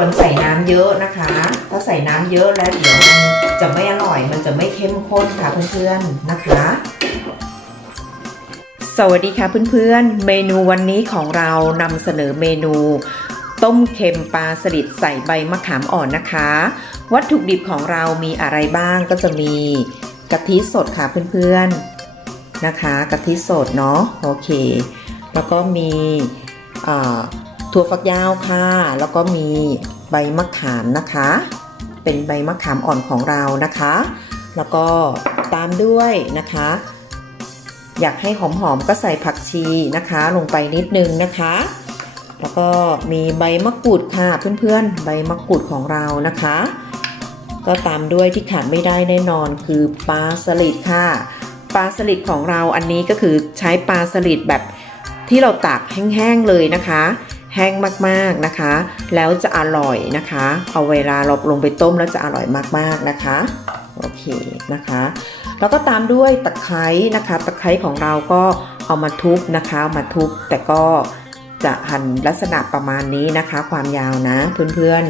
ควรใส่น้ำเยอะนะคะ ถ้าใส่น้ำเยอะแล้วเดี๋ยวมันจะไม่อร่อย มันจะไม่เข้มข้นค่ะเพื่อนๆนะคะ สวัสดีค่ะเพื่อนๆ เมนูวันนี้ของเรานำเสนอเมนู ต้มเค็มปลาสลิดใส่ใบมะขามอ่อนนะคะ วัตถุดิบของเรามีอะไรบ้างก็จะมีกะทิสดค่ะเพื่อนๆนะคะกะทิสดเนาะโอเค แล้วก็มีอ่า ถั่วฝักยาวค่ะ แล้วก็มีใบมะขามนะคะ เป็นใบมะขามอ่อนของเรานะคะ แล้วก็ตามด้วยนะคะ อยากให้หอมๆก็ใส่ผักชีนะคะ ลงไปนิดนึงนะคะ แล้วก็มีใบมะกรูดค่ะเพื่อนๆ ใบมะกรูดของเรานะคะ ก็ตามด้วยที่ขาดไม่ได้แน่นอนคือปลาสลิดค่ะปลาสลิดของเราอันนี้ก็คือใช้ปลาสลิดแบบที่เราตากแห้งๆเลยนะคะ แห้งมากๆนะคะ แล้วจะอร่อยนะคะ เอาเวลาเราลงไปต้มแล้วจะอร่อยมากๆนะคะโอเคนะคะ แล้วก็ตามด้วยตะไคร้นะคะ ตะไคร้ของเราก็เอามาทุบนะคะมาทุบแต่ก็จะหั่นลักษณะประมาณนี้นะคะ ความยาวนะเพื่อน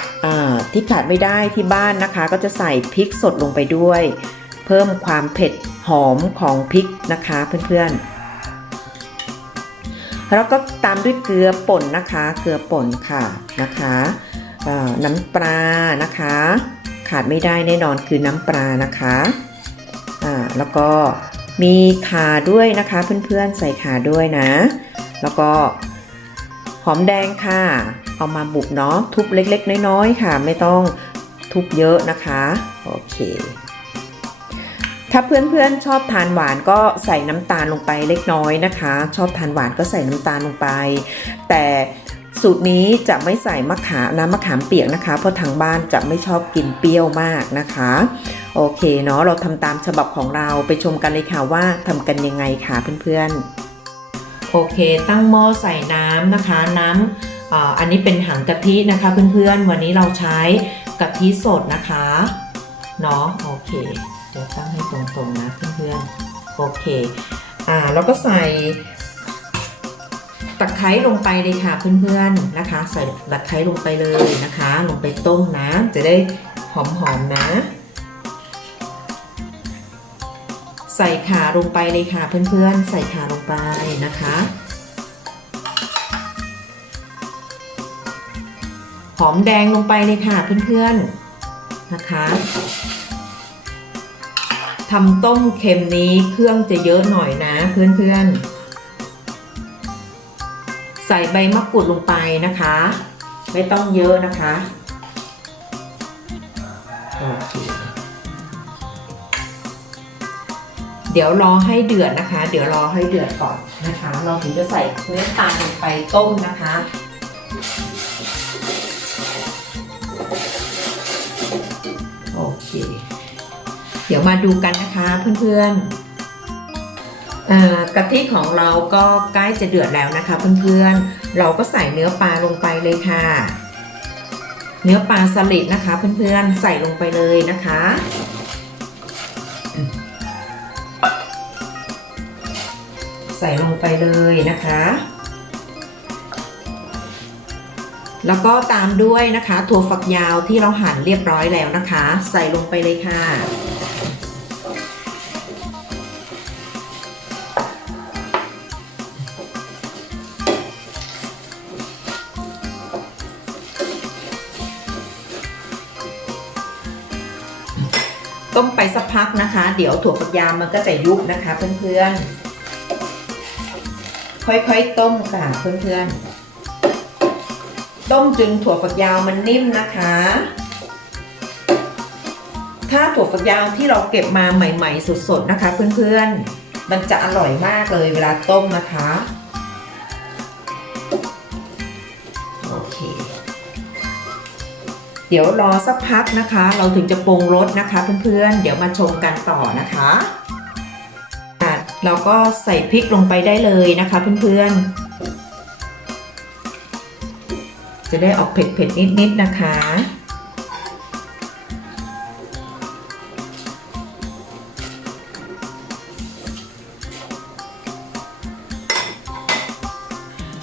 ๆที่ขาดไม่ได้ที่บ้านนะคะ ก็จะใส่พริกสดลงไปด้วย เพิ่มความเผ็ดหอมของพริกนะคะเพื่อนๆ แล้วก็ตามด้วยเกลือป่นนะคะ เกลือป่นค่ะนะคะน้ำปลานะคะ ขาดไม่ได้แน่นอนคือน้ำปลานะคะอ่าแล้วก็มีขาด้วยนะคะเพื่อนๆใส่ขาด้วยนะ แล้วก็หอมแดงค่ะ เอามาบุบเนาะทุบเล็กๆ น้อยๆค่ะ ไม่ต้องทุบเยอะนะคะ โอเค ถ้าเพื่อนๆชอบทานหวานก็ใส่น้ำตาลลงไปเล็กน้อยนะคะ ชอบทานหวานก็ใส่น้ำตาลลงไป แต่สูตรนี้จะไม่ใส่มะขามน้ำมะขามเปียกนะคะ เพราะทางบ้านจะไม่ชอบกินเปรี้ยวมากนะคะ โอเคเนาะเราทำตามฉบับของเราไปชมกันเลยค่ะว่าทำกันยังไงค่ะเพื่อนๆ โอเค ตั้งหม้อใส่น้ำนะคะ น้ำอ,อันนี้เป็นหางกะทินะคะเพื่อนๆ วันนี้เราใช้กะทิสดนะคะเนาะโอเค เดี๋ยวตั้งให้ตรงๆนะเพื่อนๆโอเคอ่าแล้วก็ใส่ตะไคร้ลงไปเลยค่ะเพื่อนๆนะคะ ใส่ตะไคร้ลงไปเลยนะคะ ลงไปต้มนะ จะได้หอมๆนะ ใส่ขาลงไปเลยค่ะเพื่อนๆ ใส่ขาลงไปนะคะหอมแดงลงไปเลยค่ะเพื่อนๆนะคะ ทำต้มเค็มนี้เครื่องจะเยอะหน่อยนะเพื่อนๆ ใส่ใบมะกรูดลงไปนะคะ ไม่ต้องเยอะนะคะโอเคเดี๋ยวรอให้เดือดนะคะ เดี๋ยวรอให้เดือดก่อนนะคะ เราถึงจะใส่เนื้อปลาลงไปต้มนะคะ เดี๋ยวมาดูกันนะคะเพื่อนๆกะทิของเราก็ใกล้จะเดือดแล้วนะคะเพื่อนๆ เราก็ใส่เนื้อปลาลงไปเลยค่ะ เนื้อปลาสลิดนะคะเพื่อนๆ ใส่ลงไปเลยนะคะใส่ลงไปเลยนะคะ แล้วก็ตามด้วยนะคะถั่วฝักยาวที่เราหั่นเรียบร้อยแล้วนะคะ ใส่ลงไปเลยค่ะ ต้มไปสักพักนะคะ เดี๋ยวถั่วฝักยาวมันก็จะยุบนะคะเพื่อนๆ ค่อยๆต้มค่ะเพื่อนๆ ต้มจนถั่วฝักยาวมันนิ่มนะคะ ถ้าถั่วฝักยาวที่เราเก็บมาใหม่ ๆ สดๆนะคะ เพื่อนๆ มันจะอร่อยมากเลยเวลาต้มนะคะ เดี๋ยวรอสักพักนะคะ เราถึงจะปรุงรสนะคะเพื่อนๆ เดี๋ยวมาชมกันต่อนะคะเราก็ใส่พริกลงไปได้เลยนะคะเพื่อนๆ จะได้ออกเผ็ดๆนิดๆนะคะ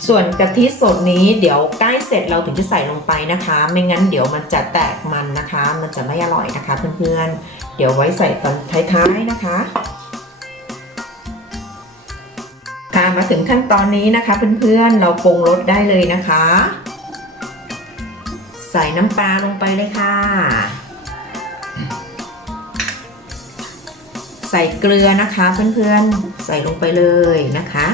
ส่วนกะทิสดนี้เดี๋ยวใกล้เสร็จเราถึงจะใส่ลงไปนะคะ ไม่งั้นเดี๋ยวมันจะแตกมันนะคะ มันจะไม่อร่อยนะคะเพื่อนๆ เดี๋ยวไว้ใส่ตอนท้ายๆนะคะค่ะมาถึงขั้นตอนนี้นะคะเพื่อนๆเราปรุงรสได้เลยนะคะ ใส่น้ำปลาลงไปเลยค่ะ ใส่เกลือนะคะเพื่อนๆใส่ลงไปเลยนะคะ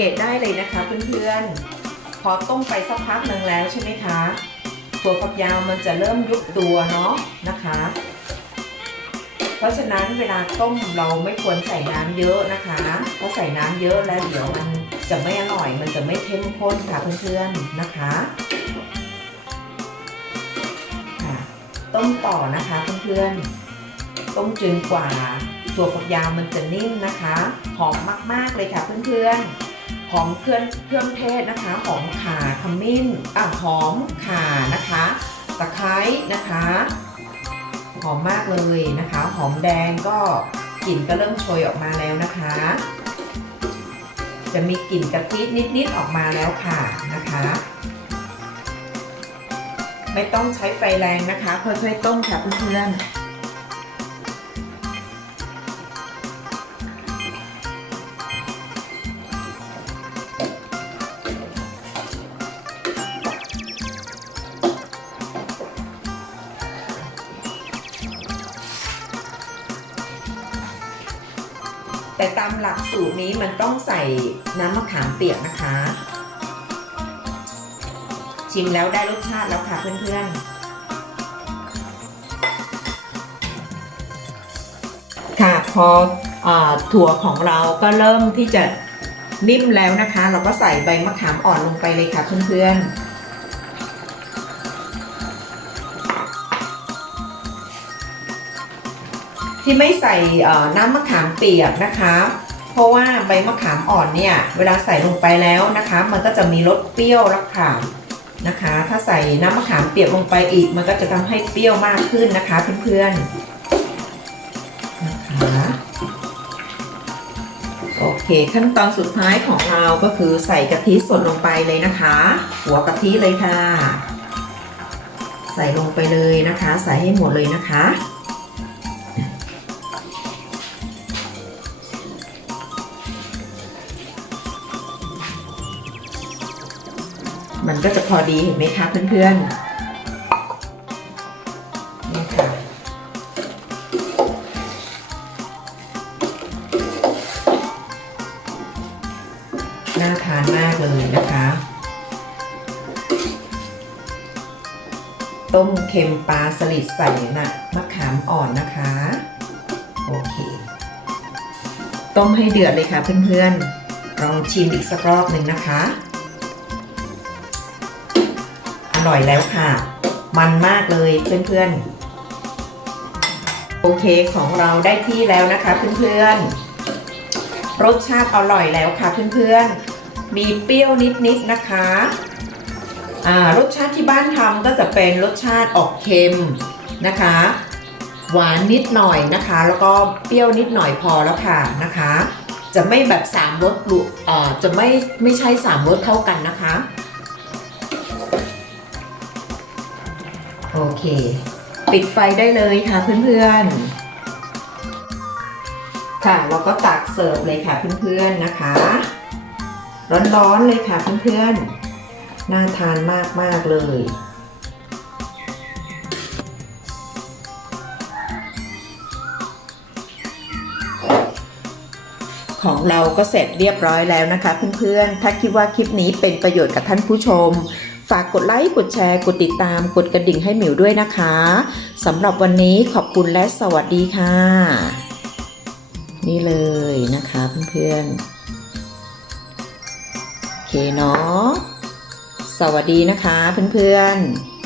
เกตได้เลยนะคะเพื่อนๆ พอต้มไปสักพักหนึ่งแล้วใช่ไหมคะตัวฝักยาวมันจะเริ่มยุบตัวเนาะนะคะ เพราะฉะนั้นเวลาต้มเราไม่ควรใส่น้ำเยอะนะคะเพราะใส่น้ำเยอะแล้วเดี๋ยวมันจะไม่อร่อยมันจะไม่เข้มข้นค่ะเพื่อนๆนะคะคะต้มต่อนะคะเพื่อนๆ ต้มจนกว่าตัวฝักยาวมันจะนิ่มนะคะ หอมมากๆเลยค่ะเพื่อนๆ หอมเครื่องเครื่องเทศนะคะ หอมข่าขมิ้นอะหอมข่านะคะ ตะไคร้นะคะ หอมมากเลยนะคะ หอมแดงก็กลิ่นก็เริ่มโชยออกมาแล้วนะคะ จะมีกลิ่นกะทินิดๆออกมาแล้วค่ะนะคะ ไม่ต้องใช้ไฟแรงนะคะค่อยๆต้มค่ะเพื่อนๆ แต่ตามหลักสูตรนี้มันต้องใส่น้ำมะขามเปียกนะคะ ชิมแล้วได้รสชาติแล้วค่ะเพื่อนๆ ค่ะพออถั่วของเราก็เริ่มที่จะนิ่มแล้วนะคะ เราก็ใส่ใบมะขามอ่อนลงไปเลยค่ะเพื่อนๆ ที่ไม่ใส่น้ำมะขามเปียกนะคะ เพราะว่าใบมะขามอ่อนเนี่ยเวลาใส่ลงไปแล้วนะคะ มันก็จะมีรสเปรี้ยวแล้วค่ะนะคะ ถ้าใส่น้ำมะขามเปียกลงไปอีก มันก็จะทำให้เปรี้ยวมากขึ้นนะคะเพื่อนๆนะคะโอเคขั้นตอนสุดท้ายของเราก็คือใส่กะทิสดลงไปเลยนะคะ หัวกะทิเลยค่ะ ใส่ลงไปเลยนะคะ ใส่ให้หมดเลยนะคะ มันก็จะพอดีเห็นไหมคะเพื่อนๆนี่ค่ะน่าทานมากเลยนะคะ ต้มเค็มปลาสลิดใส่มะมะขามอ่อนนะคะ โอเค ต้มให้เดือดเลยค่ะเพื่อนๆลองชิมอีกสักรอบหนึ่งนะคะ อร่อยแล้วค่ะ มันมากเลยเพื่อนๆ โอเคของเราได้ที่แล้วนะคะเพื่อนๆ รสชาติอร่อยแล้วค่ะเพื่อนๆ มีเปรี้ยวนิดๆนะคะรสชาติที่บ้านทำก็จะเป็นรสชาติออกเค็มนะคะ หวานนิดหน่อยนะคะ แล้วก็เปรี้ยวนิดหน่อยพอแล้วค่ะนะคะ จะไม่แบบสามรสจะไม่ไม่ใช่สามรสเท่ากันนะคะ โอเค ปิดไฟได้เลยค่ะเพื่อนๆ ค่ะเราก็ตักเสิร์ฟเลยค่ะเพื่อนๆนะคะ ร้อนๆเลยค่ะเพื่อนๆ น่าทานมากๆเลยของเราก็เสร็จเรียบร้อยแล้วนะคะเพื่อนๆ ถ้าคิดว่าคลิปนี้เป็นประโยชน์กับท่านผู้ชม ฝากกดไลค์ กดแชร์ กดติดตาม กดกระดิ่งให้หมิวด้วยนะคะสำหรับวันนี้ขอบคุณและสวัสดีค่ะ นี่เลยนะคะเพื่อนๆโอเคเนาะสวัสดีนะคะเพื่อนๆ